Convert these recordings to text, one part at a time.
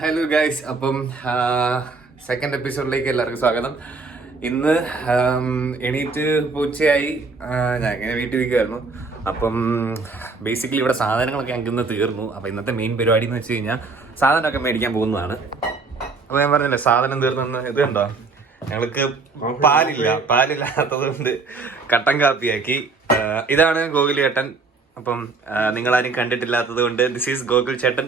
Hello guys, അപ്പം second എപ്പിസോഡിലേക്ക് എല്ലാവർക്കും സ്വാഗതം. ഇന്ന് എണീറ്റ് പൂച്ചയായി ഞാൻ ഇങ്ങനെ വീട്ടിൽ ഇരിക്കുമായിരുന്നു. അപ്പം ബേസിക്കലി ഇവിടെ സാധനങ്ങളൊക്കെ ഞങ്ങൾക്ക് ഇന്ന് തീർന്നു. അപ്പം ഇന്നത്തെ മെയിൻ പരിപാടി എന്ന് വെച്ച് കഴിഞ്ഞാൽ സാധനമൊക്കെ മേടിക്കാൻ പോകുന്നതാണ്. അപ്പോൾ ഞാൻ പറഞ്ഞില്ലേ സാധനം തീർന്നെന്ന്. ഇത് കണ്ടോ, ഞങ്ങൾക്ക് പാലില്ലാത്തത് കൊണ്ട് കട്ടൻ കാപ്പിയാക്കി. ഇതാണ് ഗോകുൽ ചേട്ടൻ. അപ്പം നിങ്ങളാരും കണ്ടിട്ടില്ലാത്തത് കൊണ്ട് ദിസ് ഈസ് ഗോകുൽ ചേട്ടൻ.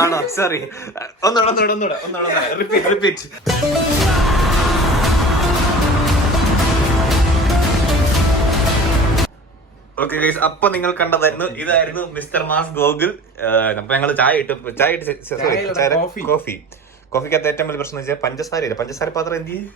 ആണോ? സോറി, ഒന്നുകൂടെ റിപ്പീറ്റ്. ഓക്കെ ഗൈസ്, അപ്പൊ നിങ്ങൾ കണ്ടതായിരുന്നു, ഇതായിരുന്നു മിസ്റ്റർ മാസ് ഗോകുൽ. അപ്പൊ ഞങ്ങൾ കോഫിക്കകത്ത് ഏറ്റവും വലിയ പ്രശ്നം വെച്ചാൽ പഞ്ചസാര പാത്രം എന്ത് ചെയ്യും?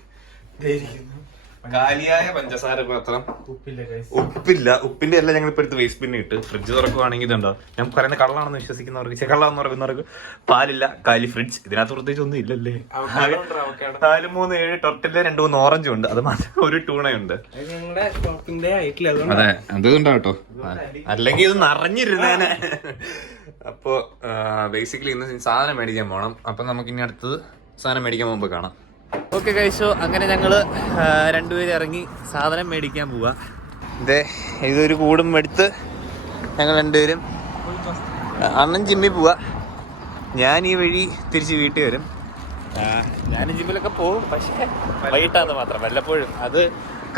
കാലിയായ പഞ്ചസാര പാത്രം. ഉപ്പില്ല. ഉപ്പിന്റെ എല്ലാം ഞങ്ങൾ ഇപ്പൊ എടുത്ത് വേസ്റ്റ് പിന്നെ ഇട്ട് ഫ്രിഡ്ജ് തുറക്കുവാണെങ്കിൽ ഇതുണ്ടോ, ഞാൻ പറയുന്ന കള്ളാണെന്ന് വിശ്വസിക്കുന്നവർക്ക്, കള്ളാന്ന് പറയുന്നവർക്ക് പാലില്ല, കാലി ഫ്രിഡ്ജ്. ഇതിനകത്ത് പ്രത്യേകിച്ച് ഒന്നും ഇല്ലല്ലേ. 4, 3, 7 ടൊട്ടില് 2, 3 ഓറഞ്ചും ഉണ്ട്. അത് മാത്രം ഒരു ടൂണയുണ്ട്. അതെ, അതുകൊണ്ടാ കേട്ടോ, അല്ലെങ്കിൽ ഇത് നിറഞ്ഞിരുന്നേനെ. അപ്പോ ബേസിക്കലി ഇന്ന് സാധനം മേടിക്കാൻ പോകണം. അപ്പൊ നമുക്ക് ഇനി അടുത്തത് സാധനം മേടിക്കാൻ പോകുമ്പോ കാണാം. ഓക്കെ കഴിച്ചോ. അങ്ങനെ ഞങ്ങള് രണ്ടുപേരും ഇറങ്ങി സാധനം മേടിക്കാൻ പോവാ. ഇതൊരു കൂടും എടുത്ത് ഞങ്ങൾ രണ്ടുപേരും അണ്ണൻ ജിമ്മിൽ പോവാ. ഞാൻ ഈ വഴി തിരിച്ച് വീട്ടിൽ വരും. ഞാനും ജിമ്മിലൊക്കെ പോകും, പക്ഷേ വൈകിട്ടാന്ന് മാത്രം, വല്ലപ്പോഴും. അത്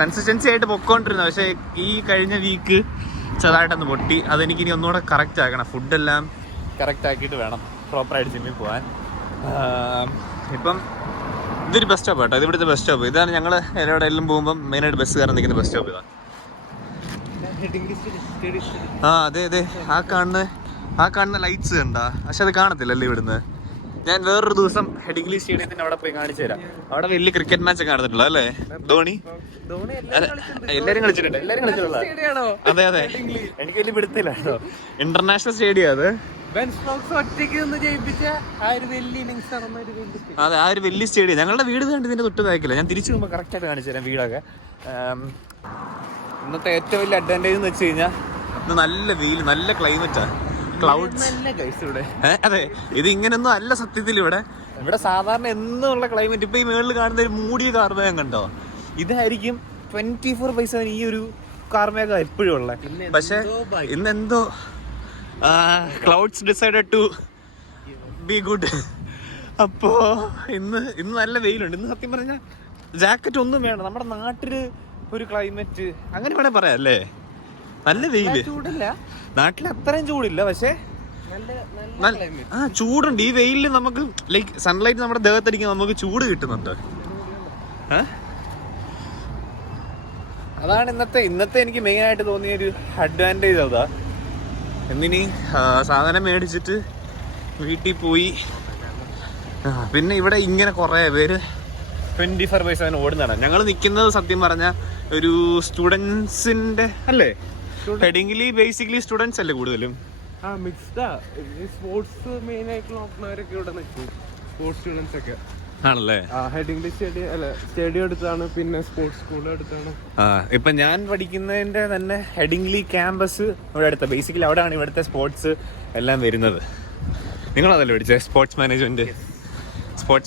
കൺസിസ്റ്റൻസി ആയിട്ട് പൊക്കോണ്ടിരുന്നു, പക്ഷേ ഈ കഴിഞ്ഞ വീക്ക് ചെറുതായിട്ടൊന്ന് പൊട്ടി. അതെനിക്കിനി ഒന്നുകൂടെ കറക്റ്റ് ആക്കണം. ഫുഡെല്ലാം കറക്റ്റ് ആക്കിയിട്ട് വേണം പ്രോപ്പറായിട്ട് ജിമ്മിൽ പോകാൻ. ഇപ്പം ഇതൊരു ബസ് സ്റ്റോപ്പ് കേട്ടോ, ഇത് ഇവിടുത്തെ ബസ് സ്റ്റോപ്പ്. ഇതാണ് ഞങ്ങൾ എല്ലാം പോകുമ്പോൾ മെയിനായിട്ട് ബസ് കയറാൻ നിൽക്കുന്ന ബസ് സ്റ്റോപ്പ് ഇതാണ്. അതെ, ആ കാണുന്ന ലൈറ്റ്സ് കണ്ടാ, പക്ഷെ അത് കാണത്തില്ലല്ലേ ഇവിടുന്ന്. ഞാൻ വേറൊരു ദിവസം ഹെഡിംഗ്ലി സ്റ്റേഡിയത്തിന് അവിടെ പോയി കാണിച്ചു തരാം. അവിടെ വലിയ ക്രിക്കറ്റ് മാച്ച് ഒക്കെ നടന്നിട്ടുള്ള അല്ലേ? ധോണി എല്ലാരും കളിച്ചിട്ടുണ്ട്. അതെ, എനിക്ക് വലിയ പിടുത്തില്ല കേട്ടോ. ഇന്റർനാഷണൽ സ്റ്റേഡിയം അത്. അതെ, ആ ഒരു വലിയ സ്റ്റേഡിയം. ഞങ്ങളുടെ വീട് കണ്ട് ഇതിന്റെ തൊട്ട് ബാക്കില്ല. ഞാൻ തിരിച്ചു പോകുമ്പോൾ കറക്റ്റ് ആയിട്ട് കാണിച്ചു തരാം വീടൊക്കെ. ഇന്നത്തെ ഏറ്റവും വലിയ അഡ്വാൻറ്റേജ് എന്ന് വെച്ച് കഴിഞ്ഞാൽ ഇന്ന് നല്ല വെയിൽ, നല്ല ക്ലൈമറ്റാ, ക്ലൗഡ്സ്. അതെ, ഇത് ഇങ്ങനൊന്നും അല്ല സത്യത്തിൽ. ഇവിടെ സാധാരണ എന്നുള്ള ക്ലൈമറ്റ്. ഇപ്പൊ ഈ മേളിൽ കാണുന്ന ഒരു മൂടിയ കാർമേഘം കണ്ടോ, ഇതായിരിക്കും 24/7 ഈ ഒരു കാർമേഘം എപ്പോഴും ഉള്ള. പക്ഷെ ഇന്നെന്തോ clouds decided to be good. അപ്പോ ഇന്ന് നല്ല വെയിലുണ്ട്. ഇന്ന് സത്യം പറഞ്ഞാൽ ജാക്കറ്റ് ഒന്നും വേണം. നമ്മുടെ നാട്ടില് ഒരു ക്ലൈമറ്റ് അങ്ങനെ വേണേ പറയാം അല്ലേ. നല്ല വെയില്, നാട്ടിൽ അത്രയും ചൂടില്ല, പക്ഷെ ചൂടുണ്ട്. ഈ വെയിലിൽ നമുക്ക് ലൈക്ക് സൺലൈറ്റ് നമ്മുടെ ദേഹത്തടിക്കുമ്പോൾ നമുക്ക് ചൂട് കിട്ടുന്നുണ്ട്. അതാണ് ഇന്നത്തെ എനിക്ക് മെയിൻ ആയിട്ട് തോന്നിയ ഒരു അഡ്വാൻറ്റേജ്. അതാ എന്തിനീ സാധനം മേടിച്ചിട്ട് വീട്ടിൽ പോയി. പിന്നെ ഇവിടെ ഇങ്ങനെ കുറേ പേര് 24/7 ഓടുന്നതാണ്. ഞങ്ങൾ നിൽക്കുന്നത് സത്യം പറഞ്ഞാൽ ഒരു സ്റ്റുഡൻസിന്റെ അല്ലേ, ഹെഡിംഗ്ലി ബേസിക്കലി സ്റ്റുഡൻസ് അല്ലേ കൂടുതലും. സ്പോർട്സ് മെയിൻ ആയിട്ട് നോക്കുന്നവരൊക്കെ ഇവിടെ നിൽക്കും. സ്പോർട്സ് സ്റ്റുഡൻസ് ഒക്കെ ആണല്ലേ. ഹെഡിംഗ്ലി സ്റ്റേഡിയം എടുത്താണ്, പിന്നെ സ്പോർട്സ് സ്കൂൾ എടുത്താണ്. ഇപ്പൊ ഞാൻ പഠിക്കുന്നതിന്റെ തന്നെ ഹെഡിംഗ്ലി ക്യാമ്പസ് ഇവിടെ അടുത്ത. ബേസിക്കലി അവിടെയാണ് ഇവിടുത്തെ സ്പോർട്സ് എല്ലാം വരുന്നത്. നിങ്ങളതല്ലേ പഠിച്ചത്? സ്പോർട്സ്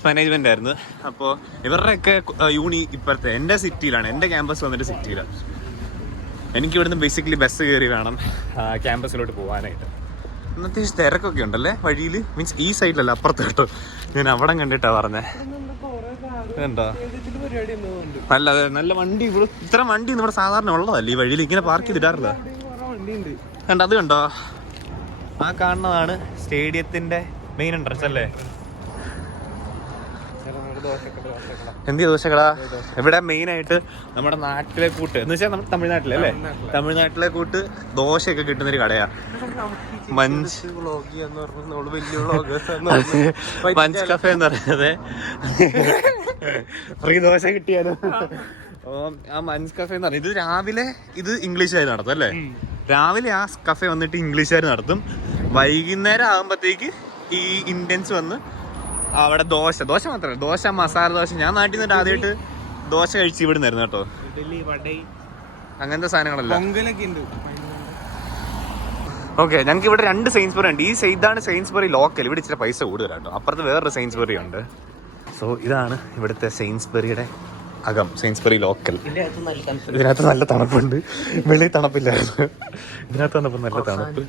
മാനേജ്മെന്റ് ആയിരുന്നു. അപ്പോൾ ഇവരുടെയൊക്കെ യൂണി ഇപ്പോഴത്തെ എൻ്റെ സിറ്റിയിലാണ്. എൻ്റെ ക്യാമ്പസ് വന്നിട്ട് സിറ്റിയിലാണ്. എനിക്ക് ഇവിടുന്ന് ബേസിക്കലി ബസ് കയറി വേണം ക്യാമ്പസിലോട്ട് പോകാനായിട്ട്. ഇന്നത്തെ തിരക്കൊക്കെ ഉണ്ടല്ലേ വഴിയിൽ. മീൻസ് ഈ സൈഡിലല്ല, അപ്പുറത്ത് കേട്ടോ. ഞാൻ അവിടെ കണ്ടിട്ടാ പറഞ്ഞേ. എന്താ നല്ല വണ്ടി. ഇത്ര വണ്ടി നമ്മുടെ സാധാരണ ഉള്ളതല്ല ഈ വഴിയിൽ. ഇങ്ങനെ പാർക്ക് ചെയ്തിടാറില്ല. കണ്ടോ, അത് കണ്ടോ? ആ കാണുന്നതാണ് സ്റ്റേഡിയത്തിന്റെ മെയിൻ എൻട്രൻസ് അല്ലേ. എന്ത് ദോശകളാ ഇവിടെ മെയിൻ ആയിട്ട് നമ്മുടെ നാട്ടിലെ കൂട്ട് എന്ന് വെച്ചാൽ നമ്മുടെ തമിഴ്നാട്ടിലല്ലേ, തമിഴ്നാട്ടിലെ കൂട്ട് ദോശയൊക്കെ കിട്ടുന്നൊരു കടയാ മഞ്ച് കഫേ എന്ന് പറയുന്നത്. ഫ്രീ ദോശ കിട്ടിയാലോ. ആ മഞ്ച് കഫേ എന്ന് പറയുന്നത് ഇത് ഇംഗ്ലീഷുകാർ നടത്തും അല്ലേ. രാവിലെ ആ കഫേ വന്നിട്ട് ഇംഗ്ലീഷുകാർ നടത്തും. വൈകുന്നേരം ആകുമ്പോഴത്തേക്ക് ഈ ഇന്ത്യൻസ് വന്ന് അവിടെ ദോശ മാത്രമല്ല, ദോശ, മസാല ദോശ. ഞാൻ നാട്ടിൽ നിന്നിട്ട് ആദ്യമായിട്ട് ദോശ കഴിച്ച് ഇവിടുന്നായിരുന്നു കേട്ടോ. അങ്ങനത്തെ സാധനങ്ങളല്ല. ഓക്കെ, ഞങ്ങൾക്ക് ഇവിടെ 2 സെയിൻസ്ബറി ഉണ്ട്. ഇതാണ് സെയിൻസ്ബറി ലോക്കൽ. ഇവിടെ ഇച്ചിരി പൈസ കൂടുതലാട്ടോ. അപ്പുറത്ത് വേറൊരു സെയിൻസ്ബറി ഉണ്ട്. സോ ഇതാണ് ഇവിടുത്തെ സെയിൻസ്ബറിയുടെ അകം, സെയിൻസ്ബറി ലോക്കൽ. ഇതിനകത്ത് നല്ല തണുപ്പുണ്ട്. വെളിയിൽ തണുപ്പില്ലായിരുന്നു, ഇതിനകത്ത് വന്നപ്പോൾ നല്ല തണുപ്പ്.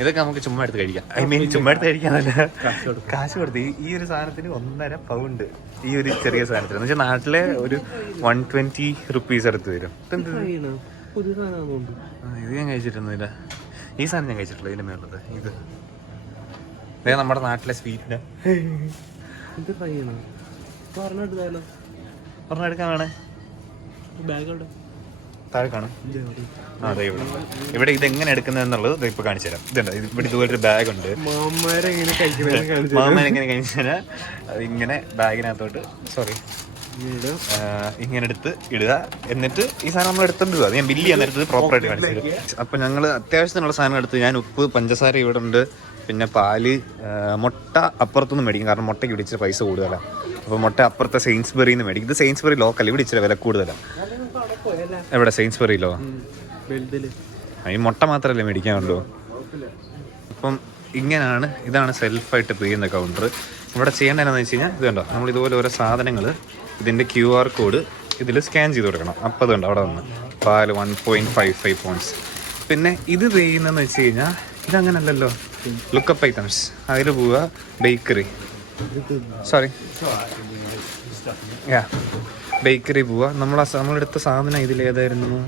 ഇതൊക്കെ നമുക്ക് ചുമ്മാ എടുത്ത് കഴിക്കാം. ഐ മീൻ ചുമ്മാ എടുത്ത് കഴിക്കാനല്ല, കാശ് കൊടുത്ത്. ഈ ഒരു സാധനത്തിന് 1.5 പൗണ്ട്. ഈ ഒരു ചെറിയ സാധനത്തിന് എന്ന് വെച്ചാൽ നാട്ടിലെ ഒരു 120 റുപ്പീസ് അടുത്ത് വരും. ഇത് ഞാൻ കഴിച്ചിട്ടൊന്നുമില്ല. ഈ സാധനം ഞാൻ കഴിച്ചിട്ടില്ല. ഇതിൻ്റെ മേലുള്ളത് ഇത് നമ്മുടെ നാട്ടിലെ സ്വീറ്റിന് പറഞ്ഞെടുക്കാൻ വേണേ താഴെ കാണും. അതെ, ഇവിടെ ഇതെങ്ങനെ എടുക്കുന്നത് എന്നുള്ളത് ഇപ്പൊ കാണിച്ചു തരാം. ഇതുണ്ട്, ഇവിടെ ഇതുപോലൊരു ബാഗ് ഉണ്ട്. മാമരെങ്ങനെ കഴിച്ചു തരാം. ഇങ്ങനെ ബാഗിനകത്തോട്ട് ഇങ്ങനെ എടുത്ത് ഇടുക. എന്നിട്ട് ഈ സാധനം നമ്മൾ എടുത്തിട്ട് അത് ഞാൻ ബില്ല് ചെയ്യാൻ നേരത്ത് പ്രോപ്പറായിട്ട് കാണിച്ചു തരും. അപ്പൊ ഞങ്ങൾ അത്യാവശ്യത്തിനുള്ള സാധനം എടുത്ത്, ഞാൻ ഉപ്പ്, പഞ്ചസാര ഇവിടെ ഉണ്ട്, പിന്നെ പാല്, മുട്ട അപ്പുറത്തുനിന്ന് മേടിക്കും. കാരണം മുട്ടയ്ക്ക് ഇവിടെ ഇച്ചിരി പൈസ കൂടുതലാണ്. അപ്പോൾ മുട്ട അപ്പുറത്തെ സെയിൻസ്ബറിയിൽ നിന്ന് മേടിക്കും. ഇത് സെയിൻസ്ബറി ലോക്കൽ, ഇവിടെ ഇച്ചിരി വില കൂടുതലാണ്. എവിടെ സെയിൻസ്ബറിയിലോ? ഈ മുട്ട മാത്രമല്ലേ മേടിക്കാനുള്ളൂ. അപ്പം ഇതാണ് സെൽഫായിട്ട് പേ ചെയ്യുന്ന കൗണ്ടർ. ഇവിടെ ചെയ്യേണ്ടതെന്ന് വെച്ച് കഴിഞ്ഞാൽ ഇത് കണ്ടോ, നമ്മൾ ഇതുപോലെ ഓരോ സാധനങ്ങൾ ഇതിൻ്റെ QR കോഡ് ഇതിൽ സ്കാൻ ചെയ്ത് കൊടുക്കണം. അപ്പോൾ അതുണ്ട് അവിടെ വന്ന് പാല് 1.55 പൗണ്ട്സ്. പിന്നെ ഇത് പേ ചെയ്യുന്നതെന്ന് വെച്ച് കഴിഞ്ഞാൽ ഇതങ്ങനല്ലല്ലോ, ലുക്കപ്പ് ഐറ്റംസ്. അതിൽ പോവുക ബേക്കറി, ബേക്കറി പോവുക. നമ്മളെടുത്ത സാധനം ഇതിലേതായിരുന്നു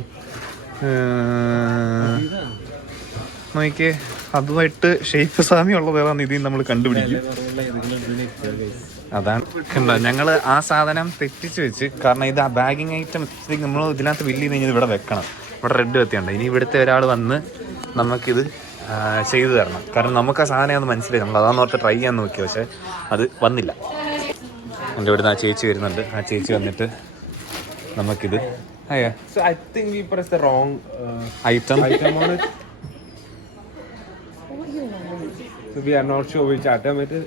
നോക്കിയേ, അതുമായിട്ട് ഷെയ്ഖ് സ്വാമി ഉള്ളത് ഏതാണെന്ന് ഇതിൽ നമ്മൾ കണ്ടുപിടിക്കും. അതാണ് കണ്ടോ, ഞങ്ങൾ ആ സാധനം തെറ്റിച്ച് വെച്ച്. കാരണം ഇത് ആ ബാഗിങ് ഐറ്റം നമ്മൾ ഇതിനകത്ത് ബില്ല് ചെയ്ത് കഴിഞ്ഞാൽ ഇവിടെ വെക്കണം. ഇവിടെ റെഡ് കത്തിയുണ്ട്. ഇനി ഇവിടുത്തെ ഒരാൾ വന്ന് നമുക്കിത് ചെയ്തു തരണം. കാരണം നമുക്ക് ആ സാധനം ഒന്ന് മനസ്സിലായി. നമ്മൾ അതാന്ന് ഓർത്ത് ട്രൈ ചെയ്യാൻ നോക്കി, പക്ഷെ അത് വന്നില്ല. എൻ്റെ ഇവിടുന്ന് ആ ചേച്ചി വരുന്നുണ്ട്. ആ ചേച്ചി വന്നിട്ട് നമുക്കിത് item So we are not sure which item it is.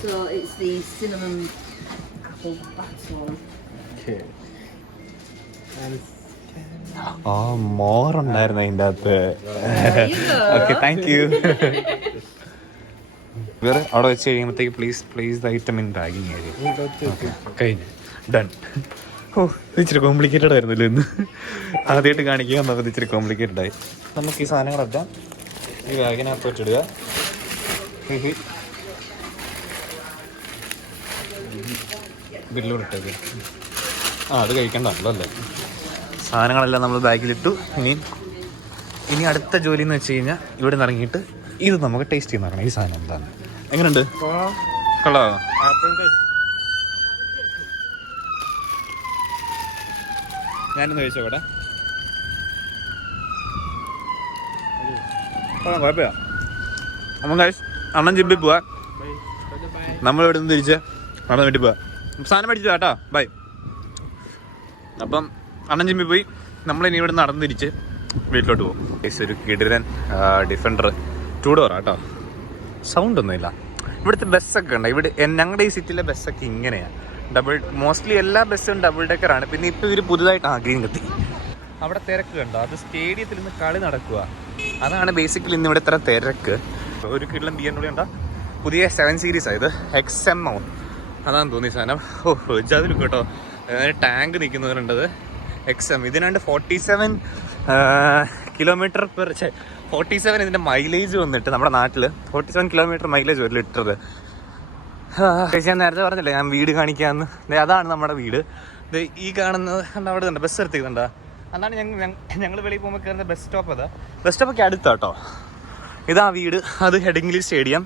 So it's the cinnamon apple batter one. Okay. മോറുണ്ടായിരുന്നു അതിൻ്റെ അകത്ത്. Okay, thank you. വേറെ അവിടെ വെച്ച് കഴിയുമ്പോഴത്തേക്ക് please the item in bagging area. Okay, കഴിഞ്ഞു, ഡൺ. ഇച്ചിരി കോംപ്ലിക്കേറ്റഡ് ആയിരുന്നല്ലോ ഇന്ന്. ആദ്യമായിട്ട് കാണിക്കുക എന്നത് ഇച്ചിരി കോംപ്ലിക്കേറ്റഡ് ആയി. നമുക്ക് ഈ സാധനങ്ങളെല്ലാം ഈ ബാഗിനകത്തോട്ട് ഇടുക. ബില്ലൂടെ ഇട്ടത് അത് കഴിക്കണ്ടല്ലോ അല്ലേ. സാധനങ്ങളെല്ലാം നമ്മൾ ബാഗിലിട്ടു. ഇനി അടുത്ത ജോലി എന്ന് വെച്ച് കഴിഞ്ഞാൽ ഇവിടെ നിന്ന് ഇറങ്ങിയിട്ട് ഇത് നമുക്ക് ടേസ്റ്റ് ചെയ്യുന്ന പറയണം. ഈ സാധനം എന്താണ്, എങ്ങനെയുണ്ട്, കൊള്ളാമോ? ഞാനൊന്ന് കഴിച്ചോട്ടെ. കുഴപ്പമില്ല. അപ്പം അണ്ണൻ ജിമ്പിൽ പോവാ. നമ്മളിവിടെ നിന്ന് തിരിച്ച് അണ്ണൻ വീട്ടിൽ പോവാ. സാധനം മേടിച്ചു കേട്ടോ, ബൈ. അപ്പം അണ്ണൻ ജിമ്മിൽ പോയി നമ്മളിനി ഇവിടെ നടന്ന് തിരിച്ച് വീട്ടിലോട്ട് പോകും. ഒരു കിടിലൻ ഡിഫൻഡർ 2 ഡോർ കേട്ടോ. സൗണ്ടൊന്നുമില്ല. ഇവിടുത്തെ ബസ്സൊക്കെ ഉണ്ട്. ഇവിടെ ഞങ്ങളുടെ ഈ സിറ്റിയിലെ ബസ്സൊക്കെ ഇങ്ങനെയാണ്. മോസ്റ്റ്ലി എല്ലാ ബസ്സും ഡബിൾ ഡെക്കറാണ്. പിന്നെ ഇപ്പോൾ ഇവർ പുതുതായിട്ട് ഗ്രീൻ കത്തി. അവിടെ തിരക്ക് കണ്ടോ, അത് സ്റ്റേഡിയത്തിൽ നിന്ന് കളി നടക്കുക. അതാണ് ബേസിക്കലി ഇന്ന് ഇവിടെ ഇത്ര തിരക്ക്. ഒരു കിടിലൻ BMW ഉണ്ടോ, പുതിയ 7 സീരീസ് ആയത്, XM അതാണ് തോന്നിയ സാധനം. ജാതിൽ കേട്ടോ, ടാങ്ക് നിൽക്കുന്നവരുണ്ടത് XM. ഇതിനാണ്ട് 47 കിലോമീറ്റർ പെർ 47 ഇതിൻ്റെ മൈലേജ് വന്നിട്ട് നമ്മുടെ നാട്ടിൽ 47 കിലോമീറ്റർ മൈലേജ് 1 ലിറ്റർ. ഞാൻ നേരത്തെ പറഞ്ഞില്ലേ ഞാൻ വീട് കാണിക്കാമെന്ന്. അതാണ് നമ്മുടെ വീട്. ഇത് ഈ കാണുന്നത് കണ്ട അവിടെ ഉണ്ട്, ബസ് എടുത്തിട്ടുണ്ടോ. അതാണ് ഞങ്ങൾ വെളിയിൽ പോകുമ്പോൾ കയറുന്ന ബസ് സ്റ്റോപ്പ്. ബസ് സ്റ്റോപ്പൊക്കെ അടുത്താട്ടോ. ഇതാ വീട്, അത് ഹെഡിംഗ്ലി സ്റ്റേഡിയം.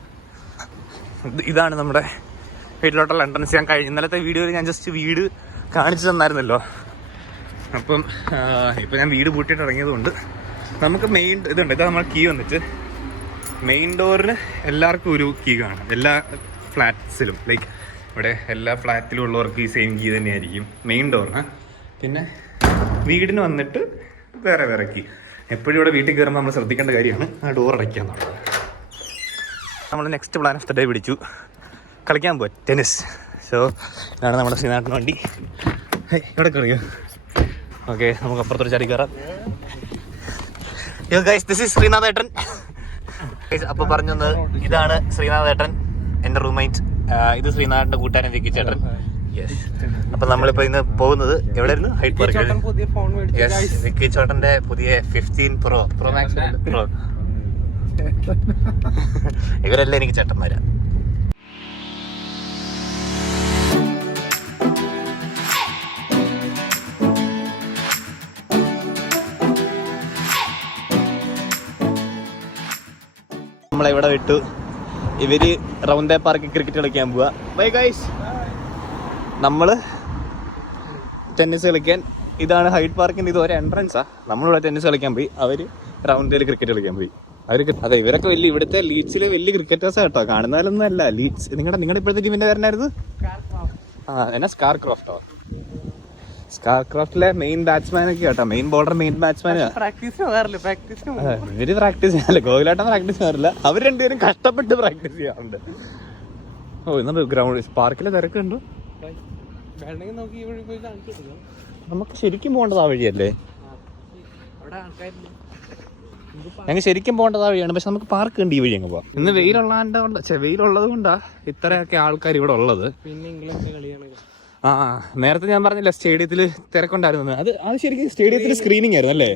ഇതാണ് നമ്മുടെ വീട്ടിലോട്ടുള്ള എൻട്രൻസ്. ഞാൻ ഇന്നലത്തെ വീഡിയോയിൽ ഞാൻ ജസ്റ്റ് വീട് കാണിച്ചു തന്നായിരുന്നല്ലോ. അപ്പം ഇപ്പം ഞാൻ വീട് പൂട്ടിയിട്ട് ഇറങ്ങിയത് കൊണ്ട് നമുക്ക് മെയിൻ ഇതുണ്ട്. ഇതാ നമ്മൾ കീ വന്നിട്ട് മെയിൻ ഡോറിന് എല്ലാവർക്കും ഒരു കീ കാണും. എല്ലാ ഫ്ലാറ്റ്സിലും ലൈക്ക് ഇവിടെ എല്ലാ ഫ്ലാറ്റിലും ഉള്ളവർക്ക് ഈ സെയിം കീ തന്നെയായിരിക്കും മെയിൻ ഡോറിന്. പിന്നെ വീടിന് വന്നിട്ട് വേറെ കീ. എപ്പോഴും ഇവിടെ വീട്ടിൽ കയറുമ്പോൾ നമ്മൾ ശ്രദ്ധിക്കേണ്ട കാര്യമാണ് ആ ഡോർ അടയ്ക്കുക എന്നുള്ളത്. നമ്മൾ next plan of the day പിടിച്ചു, കളിക്കാൻ പോവാ ടെന്നീസ്. സോ ഇതാണ് നമ്മുടെ ശ്രീനാട്ടിന് വണ്ടി. ഇവിടെ കളിയോ. ഓക്കെ, നമുക്ക് അപ്പുറത്തൊരു ചാടി കയറാം. ദിസ് ഈസ് ശ്രീനാഥേട്ടൻ. അപ്പൊ പറഞ്ഞു ഇതാണ് ശ്രീനാഥേട്ടൻ, എന്റെ റൂംമേറ്റ്. ഇത് ശ്രീനാഥന്റെ കൂട്ടുകാരൻ വിക്കി ചേട്ടൻ. യെസ്. അപ്പൊ നമ്മളിപ്പോ ഇന്ന് പോകുന്നത് എവിടെയായിരുന്നു? Hyde Park. പുതിയ ഫോൺ യെസ്, വിക്കി ചേട്ടന്റെ പുതിയ 15 പ്രോ മാക്സ് പ്രോ. ഇവരെല്ലാം എനിക്ക് ചേട്ടന്മാരാ. നമ്മളെവിടെ വിട്ടു. ഇവര് റൗണ്ടേ പാർക്കിൽ ക്രിക്കറ്റ് കളിക്കാൻ പോവാ. Bye guys. നമ്മള് ടെന്നീസ് കളിക്കാൻ, ഇതാണ് ഹൈഡ് പാർക്കിന്റെ, ഇത് ഒരു എൻട്രൻസാ. നമ്മളിവിടെ ടെന്നീസ് കളിക്കാൻ പോയി, അവര് റൗണ്ടേൽ ക്രിക്കറ്റ് കളിക്കാൻ പോയി. അവർക്ക് അതെ, ഇവരൊക്കെ വലിയ, ഇവിടുത്തെ ലീഡ്സിലെ വലിയ ക്രിക്കറ്റേഴ്സാ കേട്ടോ. കാണുന്നാലൊന്നും അല്ല. ലീഡ്സ് നിങ്ങളുടെ ഇപ്പോഴത്തെ ടീമിന്റെ പേരനായിരുന്നു എന്നാ സ്കാർ ക്രോഫ്റ്റോ? സ്കാർ ക്രോഫ്റ്റിലെ മെയിൻ ബാറ്റ്സ്മാൻ ഒക്കെ കേട്ടോ, മെയിൻ ബോളർ, മെയിൻ ബാറ്റ്സ്മാൻ. ഇവര് പ്രാക്ടീസ് ചെയ്യാറില്ല, ഗോകുലാട്ടം പ്രാക്ടീസ് ചെയ്യാറില്ല. അവർ രണ്ടുപേരും കഷ്ടപ്പെട്ട് പ്രാക്ടീസ് ചെയ്യാറുണ്ട്. ഓ, ഇന്നത്തെ ഗ്രൗണ്ട് പാർക്കിലെ തിരക്കുണ്ടോ? നമുക്ക് ശരിക്കും പോകേണ്ടത് ആ വഴിയല്ലേ? ഞങ്ങൾ ശരിക്കും പോകേണ്ടത് ആ വഴിയാണ്, പക്ഷെ നമുക്ക് പാർക്ക് ഉണ്ട് ഈ വഴി അങ്ങ് പോവാം. ഇന്ന് വെയിലുള്ളത് കൊണ്ടാ ഇത്രയൊക്കെ ആൾക്കാർ ഇവിടെ ഉള്ളത്. ആ, നേരത്തെ ഞാൻ പറഞ്ഞില്ല സ്റ്റേഡിയത്തിൽ തിരക്കുണ്ടായിരുന്നു. അത് ശരിക്കും സ്റ്റേഡിയത്തിൽ സ്ക്രീനിങ് ആയിരുന്നു അല്ലേ?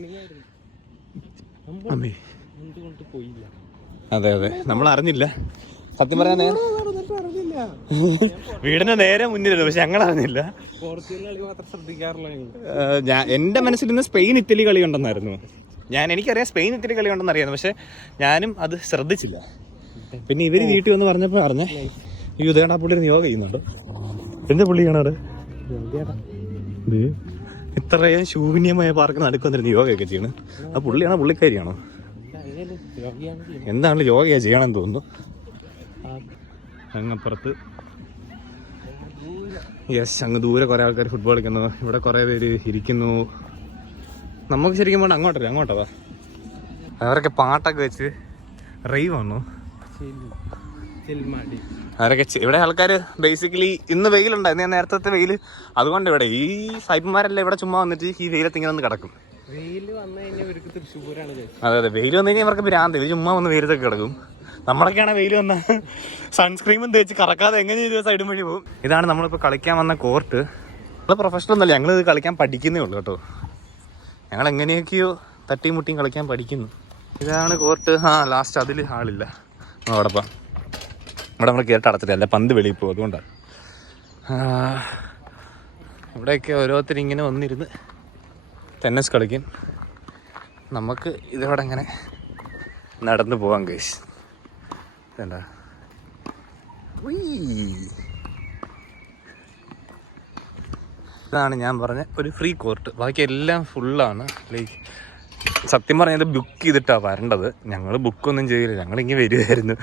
അതെ അതെ, നമ്മൾ അറിഞ്ഞില്ല സത്യം പറയാൻ. വീടിന്റെ നേരെ മുന്നിലല്ലോ, പക്ഷെ ഞങ്ങൾ അറിഞ്ഞില്ല. എന്റെ മനസ്സിൽ ഇന്ന് സ്പെയിൻ ഇറ്റലി കളി ഉണ്ടെന്നായിരുന്നു. എനിക്കറിയാം സ്പെയിൻ ഇറ്റലി കളി ഉണ്ടെന്ന് അറിയാം, പക്ഷെ ഞാനും അത് ശ്രദ്ധിച്ചില്ല. പിന്നെ ഇവര് വീട്ടിൽ വന്ന് പറഞ്ഞപ്പോ അറിഞ്ഞേ, ഈ ഉദയണ പുള്ളി യോഗ ചെയ്യുന്നുണ്ടോ? എന്റെ പുള്ളിയാണ് ഇത്രയും ശൂന്യമായ പാർക്ക് നടക്കുന്നിരുന്നു യോഗയൊക്കെ ചെയ്യണ്. ആ പുള്ളിയാണോ പുള്ളിക്കാരിയാണോ? എന്താണ് യോഗ ചെയ്യണമെന്ന് തോന്നുന്നു. അങ്ങപ്പുറത്ത് യെസ്, അങ്ങ് ദൂരെ കുറെ ആൾക്കാർ ഫുട്ബോൾ കളിക്കുന്നു. ഇവിടെ കുറെ പേര് ഇരിക്കുന്നു. നമുക്ക് ശരിക്കും വേണ്ട അങ്ങോട്ടാ. അവരൊക്കെ പാട്ടൊക്കെ വെച്ച് റൈവ് വന്നു. അവരൊക്കെ ഇവിടെ ആൾക്കാർ ബേസിക്കലി ഇന്ന് വെയിലുണ്ടായിരുന്നു, നേരത്തെ വെയില്. അതുകൊണ്ട് ഇവിടെ ഈ സായിപ്പന്മാരെല്ലാം ഇവിടെ ചുമ്മാ വന്നിട്ട് ഈ വെയിലത്ത് ഇങ്ങനെ വന്ന് കിടക്കും. അതെ അതെ, വെയിൽ വന്നു കഴിഞ്ഞാൽ ഇവർക്ക് ഭ്രാന്ത്. ഇവർ ചുമ്മാ വന്ന് വെയിലത്തൊക്കെ കിടക്കും. നമ്മളൊക്കെയാണ് വെയിൽ വന്ന സൺസ്ക്രീമും തേച്ച് കറക്കാതെ എങ്ങനെ ചെയ്ത സൈഡും വഴി പോകും. ഇതാണ് നമ്മളിപ്പോൾ കളിക്കാൻ വന്ന കോർട്ട്. നമ്മൾ പ്രൊഫഷണൽ ഒന്നല്ല, ഞങ്ങൾ ഇത് കളിക്കാൻ പഠിക്കുന്നേ ഉള്ളൂ കേട്ടോ. ഞങ്ങൾ എങ്ങനെയൊക്കെയോ തട്ടിയും മുട്ടിയും കളിക്കാൻ പഠിക്കുന്നു. ഇതാണ് കോർട്ട്. ലാസ്റ്റ് അതിൽ ആളില്ല. അവിടെപ്പാ ഇവിടെ നമ്മൾ കയറിട്ട് അടച്ചിട്ടില്ല, അല്ല പന്ത് വെളിയിൽ പോകും. അതുകൊണ്ടാണ് ഇവിടെയൊക്കെ ഓരോരുത്തർ ഇങ്ങനെ വന്നിരുന്ന് ടെന്നീസ് കളിക്കും. നമുക്ക് ഇതിലൂടെ അങ്ങനെ നടന്നു പോവാം ഗൈസ്. എന്താ ഇതാണ് ഞാൻ പറഞ്ഞ ഒരു ഫ്രീ കോർട്ട്. ബാക്കി എല്ലാം ഫുള്ളാണ്. ലൈക്ക് സത്യം പറഞ്ഞത് ബുക്ക് ചെയ്തിട്ടാണ് വരേണ്ടത്. ഞങ്ങൾ ബുക്കൊന്നും ചെയ്തില്ല, ഞങ്ങളിങ്ങനെ വരുമായിരുന്നു.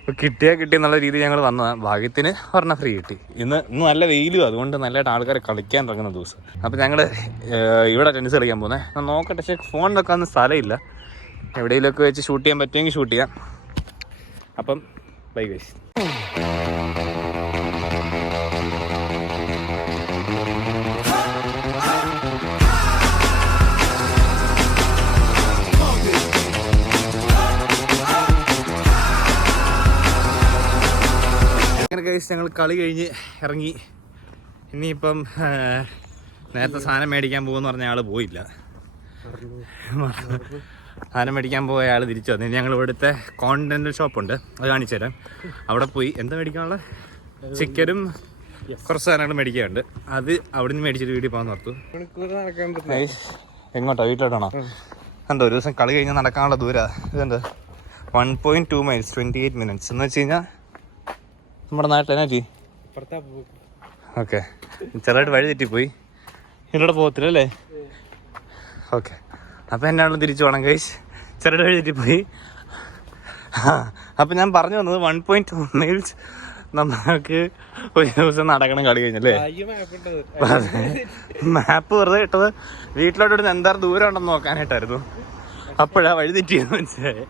അപ്പോൾ കിട്ടിയെന്നുള്ള രീതിയിൽ ഞങ്ങൾ വന്നതാണ്. ഭാഗ്യത്തിന് പറഞ്ഞാൽ ഫ്രീ കിട്ടി. ഇന്ന് നല്ല വെയിലും, അതുകൊണ്ട് നല്ലതായിട്ട് ആൾക്കാർ കളിക്കാൻ ഇറങ്ങുന്ന ദിവസം. അപ്പോൾ ഞങ്ങൾ ഇവിടെ ടെന്നീസ് കളിക്കാൻ പോകുന്നത്. ഞാൻ നോക്കട്ടെ, പക്ഷേ ഫോൺ വെക്കാനൊന്നും സ്ഥലമില്ല. എവിടെയെങ്കിലുമൊക്കെ വെച്ച് ഷൂട്ട് ചെയ്യാൻ പറ്റുമെങ്കിൽ ഷൂട്ട് ചെയ്യാം. അപ്പം ബൈ ഗൈസ്. അങ്ങനെ ഗൈസ്, ഞങ്ങൾ കളി കഴിഞ്ഞ് ഇറങ്ങി. ഇനിയിപ്പം നേരത്തെ സാധനം മേടിക്കാൻ പോകുമെന്ന് പറഞ്ഞ ആൾ പോയില്ല. സാധനം മേടിക്കാൻ പോയ ആൾ തിരിച്ചു വന്നു. ഞങ്ങൾ ഇവിടുത്തെ കോണ്ടിനെൻ്റൽ ഷോപ്പുണ്ട്, അത് കാണിച്ചു തരാം. അവിടെ പോയി എന്താ മേടിക്കാനുള്ള ചിക്കനും കുറച്ച് സാധനങ്ങൾ മേടിക്കാറുണ്ട്. അത് അവിടെ നിന്ന് മേടിച്ചിട്ട് വീട്ടിൽ പോകാൻ ഓർത്തു. എങ്ങോട്ടാ? വീട്ടിലോട്ടാണോ? കണ്ടോ, ഒരു ദിവസം കളി കഴിഞ്ഞാൽ നടക്കാനുള്ള ദൂരം ഇതുണ്ട്. 1.2 miles 28 minutes എന്ന് വെച്ച് കഴിഞ്ഞാൽ നമ്മുടെ നാട്ടിൽ എന്നാ ചെയ്യും. ഓക്കെ, ചെറുതായിട്ട് വഴി തെറ്റിപ്പോയി. ഇതിലൂടെ പോകത്തില്ല അല്ലേ? ഓക്കെ, അപ്പം എന്നാണല്ലോ തിരിച്ചു പോകണം ഗൈസ്. ചെറുതായിട്ട് വഴി തെറ്റിപ്പോയി. അപ്പം ഞാൻ പറഞ്ഞു വന്നത് 1.2 miles നമുക്ക് ഒരു ദിവസം നടക്കണം കളി കഴിഞ്ഞല്ലേ. മാപ്പ് വെറുതെ ഇട്ടത് വീട്ടിലോട്ട് ഇടുന്ന എന്താ ദൂരം ഉണ്ടെന്ന് നോക്കാനായിട്ടായിരുന്നു. അപ്പോഴാ വഴി തെറ്റിയെന്ന് മനസ്സിലായി.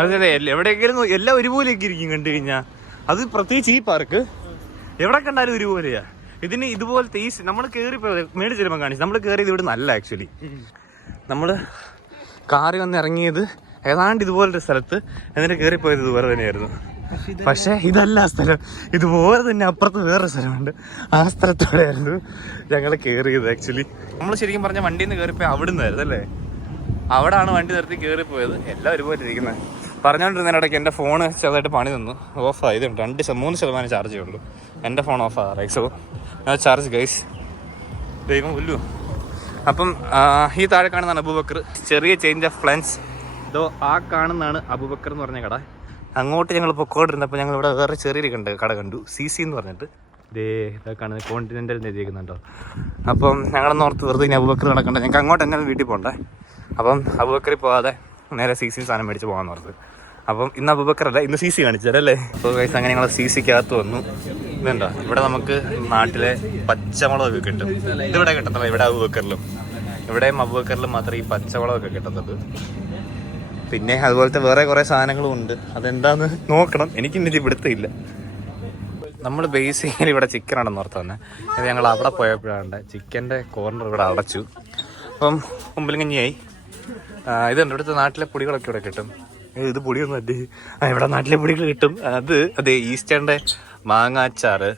അതെ, എവിടെയെങ്കിലും എല്ലാം ഒരുപോലെയൊക്കെ ഇരിക്കും കണ്ടു കഴിഞ്ഞാൽ. അത് പ്രത്യേകിച്ച് ഈ പാർക്ക് എവിടെ കണ്ടാലും ഒരുപോലെയാ. ഇതിന് ഇതുപോലത്തെ ഈ നമ്മൾ കയറിപ്പോ മേടിച്ച് ചിലപ്പോൾ കാണിച്ചു. നമ്മൾ കയറിയത് ഇവിടെ നല്ല ആക്ച്വലി നമ്മൾ കാറി വന്ന് ഇറങ്ങിയത് ഏതാണ്ട് ഇതുപോലൊരു സ്ഥലത്ത്, എന്നിട്ട് കയറിപ്പോയത് ഇതുപോലെ തന്നെയായിരുന്നു. പക്ഷേ ഇതല്ല ആ സ്ഥലം, ഇതുപോലെ തന്നെ അപ്പുറത്ത് വേറൊരു സ്ഥലമുണ്ട്. ആ സ്ഥലത്തോടെയായിരുന്നു ഞങ്ങൾ കയറിയത്. ആക്ച്വലി നമ്മൾ ശരിക്കും പറഞ്ഞാൽ വണ്ടിയിൽ നിന്ന് കയറിപ്പോയി അവിടെ നിന്നായിരുന്നു അല്ലേ, അവിടെയാണ് വണ്ടി നിർത്തി കയറിപ്പോയത്. എല്ലാം ഒരുപോലെ ഇരിക്കുന്നത്. പറഞ്ഞുകൊണ്ടിരുന്നതിനിടയ്ക്ക് എൻ്റെ ഫോണ് ചെറുതായിട്ട് പണി തന്നു, ഓഫായതുണ്ട്. 3% ചാർജേ ഉള്ളൂ. എൻ്റെ ഫോൺ ഓഫാകാറായി. സോ ചാർജ് ഗൈസ്, ദൈവം ഉള്ളൂ. അപ്പം ഈ താഴെ കാണുന്നതാണ് അബൂബക്കർ. ചെറിയ ചേഞ്ച് ഓഫ് പ്ലാൻസ്. ഇതോ ആ കാണുന്നതാണ് അബൂബക്കർ എന്ന് പറഞ്ഞ കട. അങ്ങോട്ട് ഞങ്ങൾ പൊക്കോണ്ടിരുന്നപ്പോൾ ഞങ്ങൾ ഇവിടെ വേറെ ചെറിയൊരു കട കണ്ടു, CC എന്ന് പറഞ്ഞിട്ട്. ഇതൊക്കെ കാണുന്നത് കോണ്ടിനെൻ്റൽ എഴുതിയിരിക്കുന്നുണ്ടോ. അപ്പം ഞങ്ങളൊന്ന് ഓർത്ത് വെറുതെ ഇനി അബൂബക്കർ നടക്കണ്ട, ഞങ്ങൾക്ക് അങ്ങോട്ട് തന്നെ വീട്ടിൽ പോകണ്ടേ. അപ്പം അബൂബക്കറിൽ പോകാതെ നേരെ CC സാധനം മേടിച്ച് പോകാമെന്ന് ഓർത്ത്. അപ്പം ഇന്ന് അബൂബക്കറല്ല, ഇന്ന് CC കാണിച്ചതല്ലേ. അപ്പോൾ ഗൈസ് അങ്ങനെ ഞങ്ങൾ CCക്കകത്ത് വന്നു. ഇതുണ്ടോ, ഇവിടെ നമുക്ക് നാട്ടിലെ പച്ചമുളകൊക്കെ കിട്ടും. ഇതിവിടെ കിട്ടത്തില്ല, ഇവിടെ അബൂബക്കറിലും. ഇവിടെയും അബൂബക്കറിലും മാത്രമേ ഈ പച്ചമുളകൊക്കെ കിട്ടുന്നത്. പിന്നെ അതുപോലത്തെ വേറെ കുറേ സാധനങ്ങളും ഉണ്ട്. അതെന്താന്ന് നോക്കണം, എനിക്കിന്നിട്ട് പിടുത്തമില്ല. നമ്മൾ ബേസിക്കലി ഇവിടെ ചിക്കൻ ആണെന്ന് ഓർത്ത് തന്നെ. ഇത് ഞങ്ങൾ അവിടെ പോയപ്പോഴാണ് ചിക്കൻ്റെ കോർണർ ഇവിടെ അടച്ചു. അപ്പം മുമ്പിലും കഞ്ഞിയായി. ഇതുണ്ട്, ഇവിടുത്തെ നാട്ടിലെ പൊടികളൊക്കെ ഇവിടെ കിട്ടും. ഇത് പൊടിയൊന്നും അല്ലേ, ഇവിടെ നാട്ടിലെ പൊടികൾ കിട്ടും. അതെ ഈസ്റ്ററിൻ്റെ മാങ്ങാച്ചാറ്.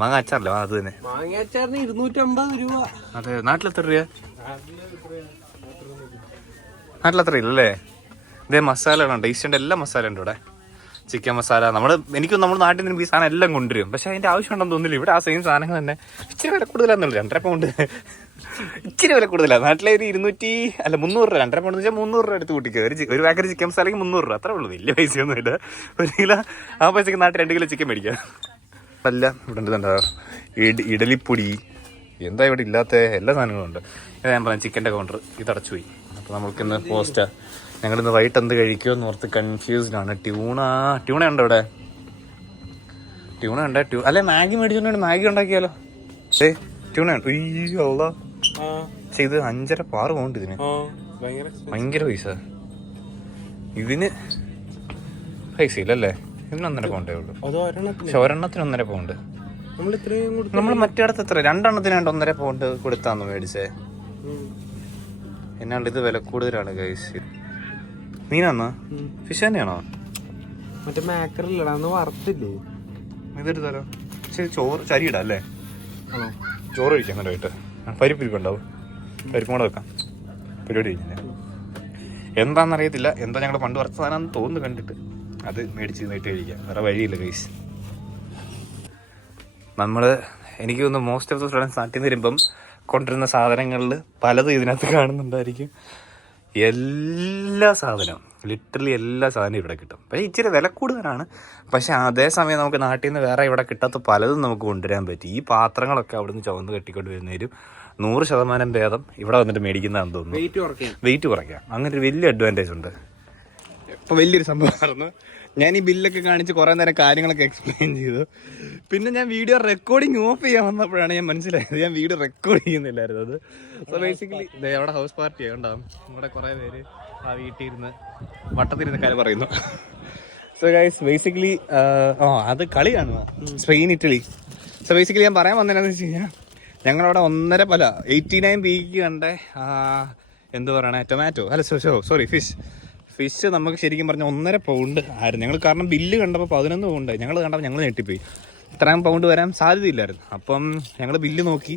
മാങ്ങാച്ചാറല്ലോ, അത് തന്നെ. മാങ്ങാച്ചാറിന് 250 രൂപ. അതെ, നാട്ടിലെത്ര രൂപ? നാട്ടിലത്ര ഇല്ലല്ലേ. ഇതേ മസാലകളുണ്ട്, ഈസ്റ്ററിൻ്റെ എല്ലാ മസാല ഉണ്ട് ഇവിടെ. ചിക്കൻ മസാല നമ്മൾ നാട്ടിൽ നിന്ന് ഈ സാധനം എല്ലാം കൊണ്ടുവരും. പക്ഷെ അതിൻ്റെ ആവശ്യമുണ്ടെന്ന് തോന്നില്ല. ഇവിടെ ആ സെയിം സാധനങ്ങൾ തന്നെ ഇച്ചിരി വില കൂടുതലാണെന്നുള്ളൂ. 2.5 പൗണ്ട് ഇച്ചിരി വില കൂടുതലാണ്. നാട്ടിലെ ഒരു 300 രൂപ, 2.5 പൗണ്ട് വെച്ചാൽ 300 രൂപ എടുത്ത് കൂട്ടിക്കുക. ഒരു പാക്കറ്റ് ചിക്കൻ മസാലയ്ക്ക് 300 രൂപ, അത്രേ ഉള്ളൂ. വലിയ പൈസയൊന്നും ഇല്ല. 1 കിലോ ആ പൈസക്ക് നാട്ടിൽ 2 കിലോ ചിക്കൻ മേടിക്കുക. അല്ല ഇവിടെ ഉണ്ട് ഇഡലിപ്പൊടി, എന്താ ഇവിടെ ഇല്ലാത്ത എല്ലാ സാധനങ്ങളും ഉണ്ട്. ഇത് ഞാൻ പറഞ്ഞു ചിക്കൻ്റെ കൗണ്ടർ ഇതടച്ചു പോയി. അപ്പോൾ നമുക്കിന്ന് പോസ്റ്റാ. ഞങ്ങളിന്ന് വൈകിട്ട് എന്ത് കഴിക്കുമെന്ന് ഓർത്ത് കൺഫ്യൂസ്ഡ് ആണ്. ട്യൂണ ഉണ്ടോ ഇവിടെ? ട്യൂണ ഉണ്ട്. അല്ലെ മാഗി മേടിച്ചോണ്ട് മാഗി ഉണ്ടാക്കിയാലോ? ട്യൂണ അയ്യോ ഇത് 5.5 പൗണ്ട് ഇതിന്. ഭയങ്കര പൈസ. ഇതിന് പൈസ ഇല്ലല്ലേ? ഇതിന് 1.5 പൗണ്ടേ ഉള്ളൂ. പക്ഷെ ഒരെണ്ണത്തിന് 1.5 പൗണ്ട്. നമ്മൾ മറ്റേടത്ത് എത്ര 2 എണ്ണത്തിന് 1.5 പൗണ്ട് കൊടുത്താന്ന് മേടിച്ചേ. എന്നാണ്ട് ഇത് വില കൂടുതലാണ് ഗൈസ്. മീനാന്നോ? ഫിഷ് തന്നെയാണോ? മറ്റേ മാക്കറില്ലടാ, വറുത്തില്ലേ? ഇതെടുത്താലോ? ശരി, ചോറ് ചരിയിടാം അല്ലേ? ചോറ് കഴിക്കാം നല്ലതായിട്ട്. പരിപ്പിരിപ്പുണ്ടാവും, പരിപ്പും കൂടെ വെക്കാം. പരിപാടി കഴിഞ്ഞില്ല. എന്താണെന്നറിയത്തില്ല, എന്താ ഞങ്ങൾ പണ്ട് വറുത്ത സാധനം തോന്നുന്നു കണ്ടിട്ട്. അത് മേടിച്ച് നീട്ടി കഴിക്കാം, വേറെ വഴിയില്ല ഗൈസ്. എനിക്ക് തോന്നുന്നു മോസ്റ്റ് ഓഫ് ദ സ്റ്റുഡൻസ് നാട്ടിൽ നിന്ന് വരുമ്പം കൊണ്ടിരുന്ന സാധനങ്ങളിൽ പലതും ഇതിനകത്ത് കാണുന്നുണ്ടായിരിക്കും. എല്ലാ സാധനവും, ലിറ്ററലി എല്ലാ സാധനവും ഇവിടെ കിട്ടും. പക്ഷേ ഇച്ചിരി വില കൂടുതലാണ്. പക്ഷേ അതേസമയം നമുക്ക് നാട്ടിൽ നിന്ന് വേറെ ഇവിടെ കിട്ടാത്ത പലതും നമുക്ക് കൊണ്ടുവരാൻ പറ്റും. ഈ പാത്രങ്ങളൊക്കെ അവിടെ നിന്ന് ചുവന്ന് കെട്ടിക്കൊണ്ട് വരുന്നതിലും 100% ഭേദം ഇവിടെ വന്നിട്ട് മേടിക്കുന്നതാണെന്ന് തോന്നുന്നു. വെയിറ്റ് കുറയ്ക്കാം. അങ്ങനെ ഒരു വലിയ അഡ്വാൻറ്റേജ് ഉണ്ട്. ഇപ്പോൾ വലിയൊരു സംഭവമായിരുന്നു. ഞാൻ ഈ ബില്ലൊക്കെ കാണിച്ച് കുറേ നേരം കാര്യങ്ങളൊക്കെ എക്സ്പ്ലെയിൻ ചെയ്തു. പിന്നെ ഞാൻ വീഡിയോ റെക്കോർഡിങ് ഓഫ് ചെയ്യാൻ വന്നപ്പോഴാണ് ഞാൻ മനസ്സിലായത് ഞാൻ വീഡിയോ റെക്കോർഡ് ചെയ്യുന്നില്ലായിരുന്നു. അത് സോ ബേസിക്കലി അവിടെ ഹൗസ് പാർട്ടി ഉണ്ടാവും. ഇവിടെ കുറേ പേര് ആ വീട്ടിൽ ഇരുന്ന് വട്ടത്തിരുന്ന് കാര്യം പറയുന്നു. സോ ഗൈസ് ബേസിക്കലി അത് കളി കാണുക, സ്പെയിൻ ഇറ്റലി. സോ ബേസിക്കലി ഞാൻ പറയാൻ വന്നതെന്ന് വെച്ച് കഴിഞ്ഞാൽ ഞങ്ങളവിടെ 89 പീക്ക് കണ്ട എന്ത് പറയണേ ടൊമാറ്റോ സോറി ഫിഷ് നമുക്ക് ശരിക്കും പറഞ്ഞാൽ 1.5 പൗണ്ട് ആയിരുന്നു. ഞങ്ങൾ കാരണം ബില്ല് കണ്ടപ്പോൾ 11 പൗണ്ട്. ഞങ്ങൾ കണ്ടപ്പോൾ ഞങ്ങൾ ഞെട്ടിപ്പോയി. ഇത്രയും പൗണ്ട് വരാൻ സാധ്യതയില്ലായിരുന്നു. അപ്പം ഞങ്ങൾ ബില്ല് നോക്കി.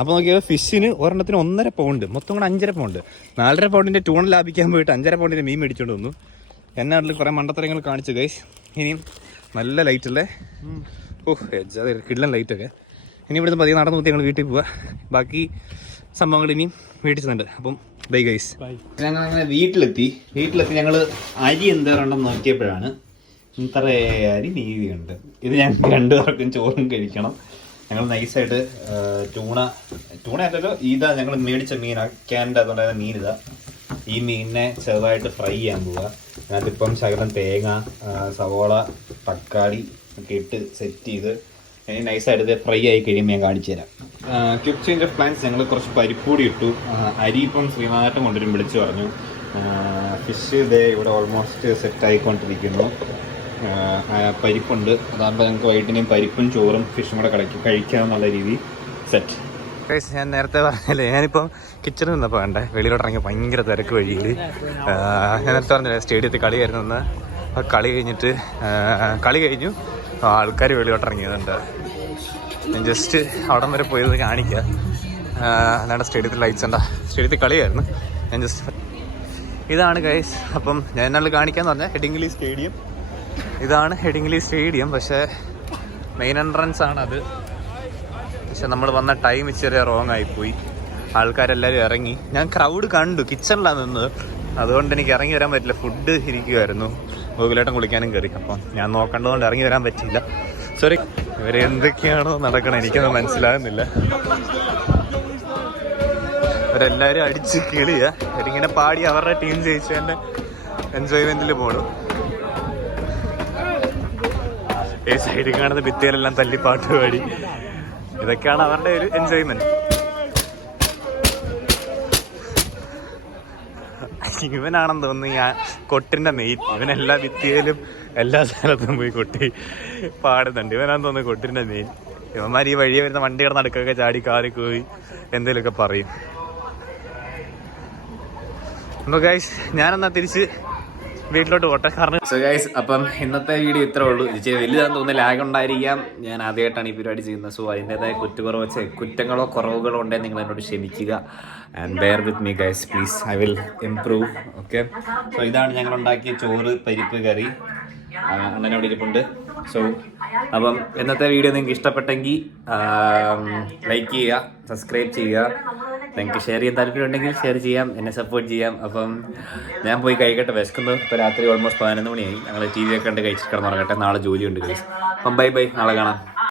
അപ്പോൾ നോക്കിയാൽ ഫിഷിന് ഒരെണ്ണത്തിന് 1.5 പൗണ്ട്, മൊത്തം കൂടെ 5.5 പൗണ്ട്. 4.5 പൗണ്ടിൻ്റെ ട്യൂൺ ലാഭിക്കാൻ പോയിട്ട് 5.5 പൗണ്ടിൻ്റെ മീൻ മേടിച്ചുകൊണ്ട് വന്നു. എന്നാട്ടിൽ കുറേ മണ്ടത്തരങ്ങൾ കാണിച്ചു ഗൈസ്. ഇനിയും നല്ല ലൈറ്റല്ലേ, കിഡ്ലൻ ലൈറ്റൊക്കെ. ഇനി ഇവിടുന്ന് പതിയെ നടന്നു നോക്കി ഞങ്ങൾ വീട്ടിൽ പോവുക. ബാക്കി സംഭവങ്ങൾ ഇനിയും മേടിച്ചിട്ടുണ്ട്. അപ്പം ബൈ ഗൈസ്. ഞങ്ങൾ അങ്ങനെ വീട്ടിലെത്തി ഞങ്ങൾ അരി എന്തേറുണ്ടെന്ന് നോക്കിയപ്പോഴാണ് ഇത്ര അരി നീതിയുണ്ട്. ഇത് ഞങ്ങൾക്ക് 2 പേർക്കും ചോറും കഴിക്കണം. ഞങ്ങൾ നൈസായിട്ട് ടൂണ അല്ലല്ലോ, ഇതാ ഞങ്ങൾ മേടിച്ച മീൻ, ക്യാൻ്റെ അതുകൊണ്ടായ മീൻ. ഇതാ ഈ മീനിനെ ചെറുതായിട്ട് ഫ്രൈ ചെയ്യാൻ പോവുക. അതിനകത്തിപ്പം ശകലം തേങ്ങ, സവോള, തക്കാളി ഒക്കെ ഇട്ട് സെറ്റ് ചെയ്ത് ഇനി നൈസായിട്ട് ഇത് ഫ്രൈ ആയി കഴിയുമ്പോൾ ഞാൻ കാണിച്ചു തരാം. ക്വിക്ക് ചേഞ്ച് ഓഫ് പ്ലാൻസ് ഞങ്ങൾ കുറച്ച് പരിപ്പൂടി ഇട്ടു. അരി ഇപ്പം ശ്രീനാഥം കൊണ്ടുവരും വിളിച്ചു പറഞ്ഞു. ഫിഷ് ഇതേ ഇവിടെ ഓൾമോസ്റ്റ് സെറ്റ് ആയിക്കൊണ്ടിരിക്കുന്നു. പരിപ്പുണ്ട്, അതാകുമ്പോൾ ഞങ്ങൾക്ക് വൈകിട്ടിനെയും പരിപ്പും ചോറും ഫിഷും കൂടെ കഴിക്കാമെന്നുള്ള രീതി സെറ്റ്. ഞാൻ നേരത്തെ പറഞ്ഞില്ലേ, ഞാനിപ്പം കിച്ചണിൽ നിന്നപ്പോൾ വേണ്ടേ വെളിയിലോട്ട് ഇറങ്ങിയ ഭയങ്കര തിരക്ക് വഴിയിൽ. ഞാൻ നേരത്തെ പറഞ്ഞില്ലേ സ്റ്റേഡിയത്തിൽ കളിയായിരുന്നു നിന്ന്. അപ്പോൾ കളി കഴിഞ്ഞു ആൾക്കാർ വെളിയിലോട്ട് ഇറങ്ങിയതുണ്ട്. ഞാൻ ജസ്റ്റ് അവിടം വരെ പോയത് കാണിക്കുക. അല്ലാണ്ട് സ്റ്റേഡിയത്തിൽ ലൈറ്റ്സ് ഉണ്ടാ, സ്റ്റേഡിയത്തിൽ കളിയായിരുന്നു. ഞാൻ ജസ്റ്റ് ഇതാണ് ഗൈസ്. അപ്പം ഞാൻ എന്നാൾ കാണിക്കാന്ന് പറഞ്ഞാൽ ഹെഡിംഗ്ലി സ്റ്റേഡിയം. ഇതാണ് ഹെഡിംഗ്ലി സ്റ്റേഡിയം. പക്ഷേ മെയിൻ എൻട്രൻസ് ആണത്. പക്ഷെ നമ്മൾ വന്ന ടൈം ഇച്ചിരി റോങ് ആയിപ്പോയി. ആൾക്കാരെല്ലാവരും ഇറങ്ങി. ഞാൻ ക്രൗഡ് കണ്ടു, കിച്ചണിലാണ് നിന്നത്. അതുകൊണ്ട് എനിക്ക് ഇറങ്ങി വരാൻ പറ്റില്ല. ഫുഡ് ഇരിക്കുമായിരുന്നു. ഗോകുലേട്ടൻ കുളിക്കാനും കയറി. അപ്പം ഞാൻ നോക്കേണ്ടതുകൊണ്ട് ഇറങ്ങി വരാൻ പറ്റില്ല. സോറി. ഇവരെ എന്തൊക്കെയാണോ നടക്കണം എനിക്കൊന്നും മനസ്സിലാകുന്നില്ല. ഇവരെല്ലാവരും അടിച്ച് കിളിയാ. അവരിങ്ങനെ പാടി അവരുടെ ടീം ജയിച്ചതിൻ്റെ എൻജോയ്മെൻറ്റിൽ പോകണം. ഈ സൈഡിൽ കാണുന്ന ഭിത്തിയിലെല്ലാം തല്ലിപ്പാട്ട് പാടി. ഇതൊക്കെയാണ് അവരുടെ ഒരു എൻജോയ്മെന്റ്. ഇവനാണെന്ന് തോന്നുന്നു ഞാൻ കൊട്ടിന്റെ മെയിൻ. ഇവനെല്ലാ ഭിത്തിയിലും എല്ലാ സ്ഥലത്തും പോയി കൊട്ടി പാടുന്നുണ്ട്. ഇവനാണെന്ന് തോന്നുന്നു കൊട്ടിന്റെ മെയിൻ. ഇവന്മാർ ഈ വഴിയെ വരുന്ന വണ്ടിയുടെ നടുക്കൊക്കെ ചാടി കാറി പോയി എന്തെങ്കിലുമൊക്കെ പറയും. അപ്പോൾ ഗൈസ് ഞാനെന്നാ തിരിച്ച് വീട്ടിലോട്ട് പോട്ടെ. കാരണം സോ ഗൈസ് അപ്പം ഇന്നത്തെ വീഡിയോ ഇത്രേ ഉള്ളൂ. ഇത് വലുതാന്ന് തോന്നുന്നു, ലാഗ് ഉണ്ടായിരിക്കാം. ഞാൻ ആദ്യമായിട്ടാണ് ഈ പരിപാടി ചെയ്യുന്നത്. സോ അതിൻ്റെതായ കുറ്റങ്ങളോ കുറവുകളോ ഉണ്ടെങ്കിൽ നിങ്ങൾ എന്നോട് ക്ഷമിക്കുക. And bear with me guys please. I will improve. Okay. So ഇതാണ് ഞങ്ങൾ ഉണ്ടാക്കിയ ചോറ്, പരിപ്പ് കറി. അണ്ണനോട് ഇരിപ്പുണ്ട്. സോ അപ്പം ഇന്നത്തെ വീഡിയോ നിങ്ങൾക്ക് ഇഷ്ടപ്പെട്ടെങ്കിൽ ലൈക്ക് ചെയ്യുക, സബ്സ്ക്രൈബ് ചെയ്യുക. നിങ്ങൾക്ക് ഷെയർ ചെയ്യാൻ താല്പര്യമുണ്ടെങ്കിൽ ഷെയർ ചെയ്യാം, എന്നെ സപ്പോർട്ട് ചെയ്യാം. അപ്പം ഞാൻ പോയി കഴിക്കട്ടെ, വിശക്കുന്നു. ഇപ്പോൾ രാത്രി ഓൾമോസ്റ്റ് 11 മണിയായി. ഞങ്ങൾ TV ഒക്കെ കണ്ട് കഴിച്ചിട്ട് കിടന്നുറങ്ങട്ടെ. നാളെ ജോലിയുണ്ട് ഗൈസ്. അപ്പം ബൈ, നാളെ കാണാം.